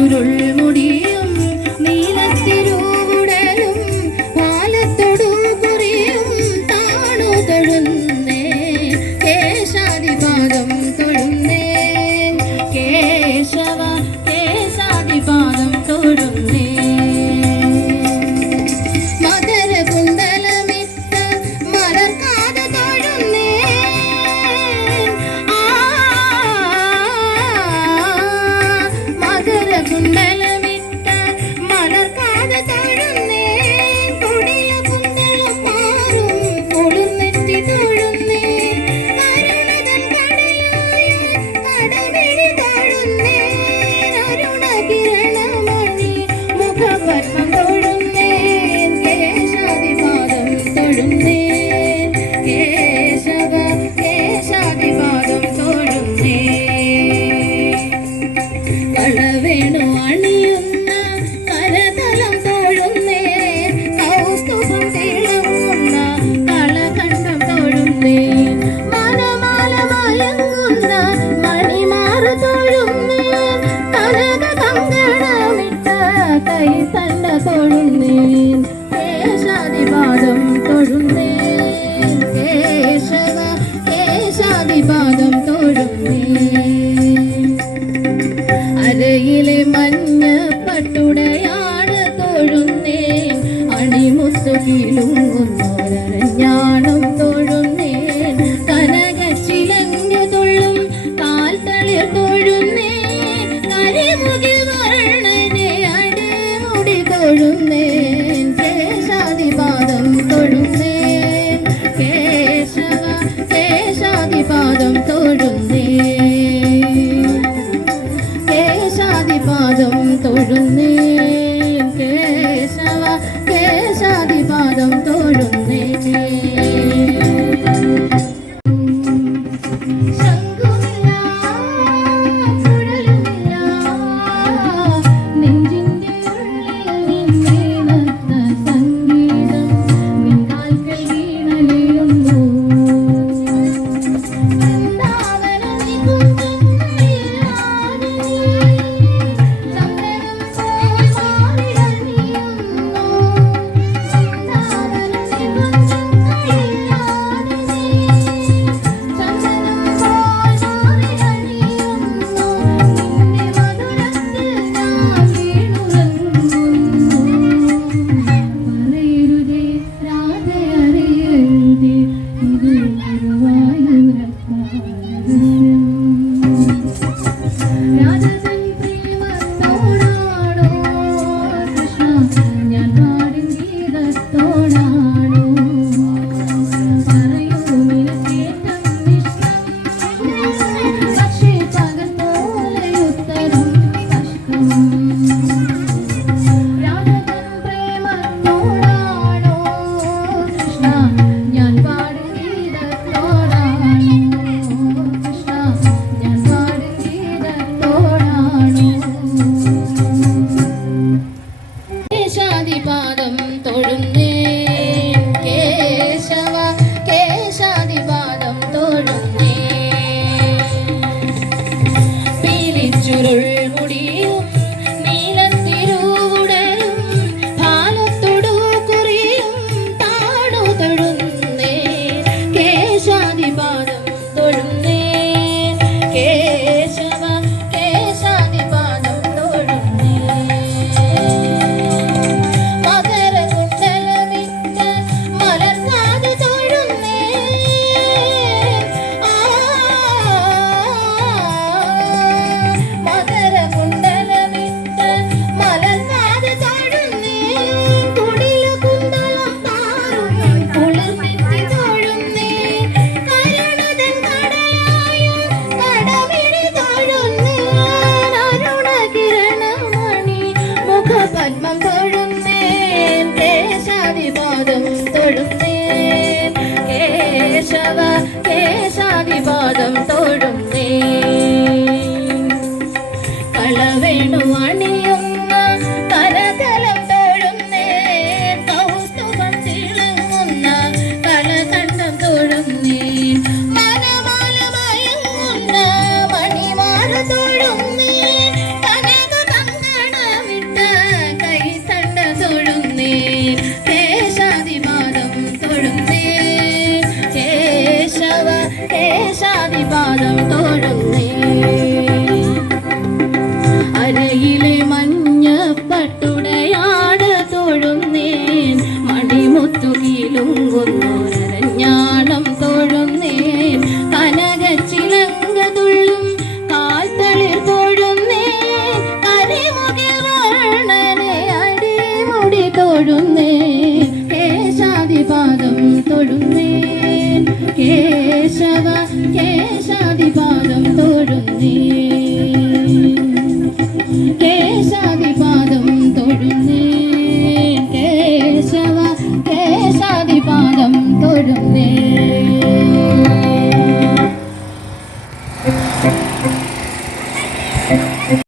ചുരുൾമുടിയും നീലത്തിരൂടലും പാലത്തൊടു കുറിയും താണു തൊഴുന്നേ കേശാദിപാദം തൊഴുന്നേ കേശവ കേശാദിപാദം തൊഴുന്നേ കുണ്ടലമിട്ട മലർക്കാത തൊഴുന്നേ കൊടിയ കുന്തളം മാറും കൊളുന്നെറ്റി തൊഴുന്നേ കരുണതൻ കടയായ കടവിഴി തൊഴുന്നേ അരുണകിരണമണി മുഖപത്മം തൊഴുന്നേ കേശാദിപാദം തൊഴുന്നേ കേശവ കേശാദിപാദം തൊഴുന്നേ കളവേണു അണിയുന്ന കരതലം തൊഴുന്നേ കൗസ്തുഭം തിളങ്ങുന്ന കളകണ്ഠം തൊഴുന്നേ മനമാല മയങ്ങുന്ന മണിമാറ് തൊഴുന്നേ കനക കങ്കണമിട്ട കൈത്തണ്ട തൊഴുന്നേ കേശാദിപാദം തൊഴുന്നേ കേശവ കേശാദിപാദം തൊഴുന്നേ അരയിലെ മഞ്ഞ പട്ടുടയാണ് തൊഴുന്നേ അണിമുത്തു കിലുങ്ങുന്നൊരഞ്ഞാണം തൊഴുന്നേ കനകച്ചിലങ്ങു തൊള്ളും കാൽത്തളിർ തൊഴുന്നേ കരിമുകിൽ വർണ്ണനെ അടിമുടി തൊഴുന്നേ കേശാദിപാദം തൊഴുന്നേ കേശവ കേശാദിപാദം തൊഴുന്നേ കേശാദിപാദം തൊഴുന്നേ കേശവ കേശാദിപാദം തൊഴുന്നേ ശംഖുമില്ല കുഴലുമില്ല നെഞ്ചിന്റെ ഉള്ളിൽ നിന്നീണത്ത സംഗീതം നിൻകാൽക്കൽ വീണലിയുന്നു വൃന്ദാവന നികുഞ്ചങ്ങളിലാതെ കേശാദിപാദം തൊഴുന്നേ കേശവ കേശാദിപാദം തൊഴുന്നേ പീലിച്ചുരുൾ മുടിയും നീലത്തിരൂടലും പാലത്തൊടു കുറിയും താണു തൊഴുന്നേ കേശാദിപാദം തൊഴുന്നേ കേശവ കേശാദിപാദം തൊഴുന്നേ പത്മം തൊഴുന്നേ കേശാദിപാദം തൊഴുന്നേ കേശവ കേശാദിപാദം തൊഴുന്നേ കളവേണു അണി